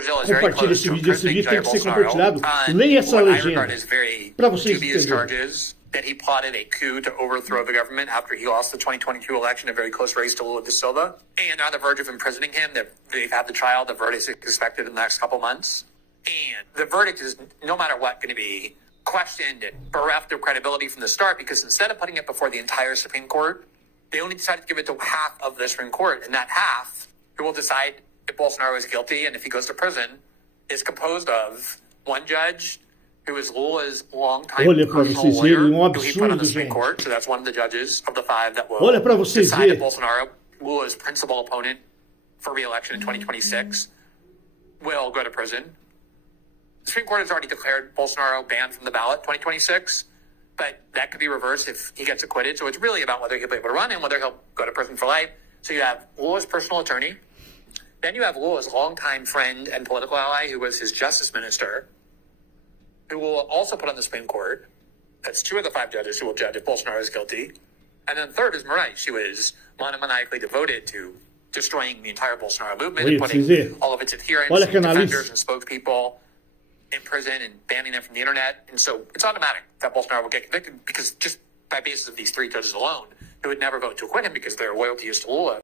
compartilha esse vídeo tem que ser compartilhado. Leia essa legenda para vocês entenderem. That he plotted a coup to overthrow the government after he lost the 2022 election, a very close race to Lula da Silva, and on the verge of imprisoning him. They've had the trial. The verdict is expected in the next couple months. And the verdict is, no matter what, going to be questioned and bereft of credibility from the start, because instead of putting it before the entire Supreme Court, they only decided to give it to half of the Supreme Court. And that half, who will decide if Bolsonaro is guilty and if he goes to prison, is composed of one judge who is Lula's longtime personal lawyer, who he put on the Supreme Court. So that's one of the judges of the five that will decide if Bolsonaro, Lula's principal opponent for re-election in 2026, will go to prison. The Supreme Court has already declared Bolsonaro banned from the ballot 2026, but that could be reversed if he gets acquitted. So it's really about whether he'll be able to run and whether he'll go to prison for life. So you have Lula's personal attorney. Then you have Lula's longtime friend and political ally, who was his justice minister, who will also put on the Supreme Court. That's two of the five judges who will judge if Bolsonaro is guilty. And then third is Marais. She was monomaniacally devoted to destroying the entire Bolsonaro movement and putting all of its adherents and defenders and spokespeople in prison and banning them from the internet. And so it's automatic that Bolsonaro will get convicted, because just by basis of these three judges alone, who would never vote to acquit him because their loyalty is to Lula.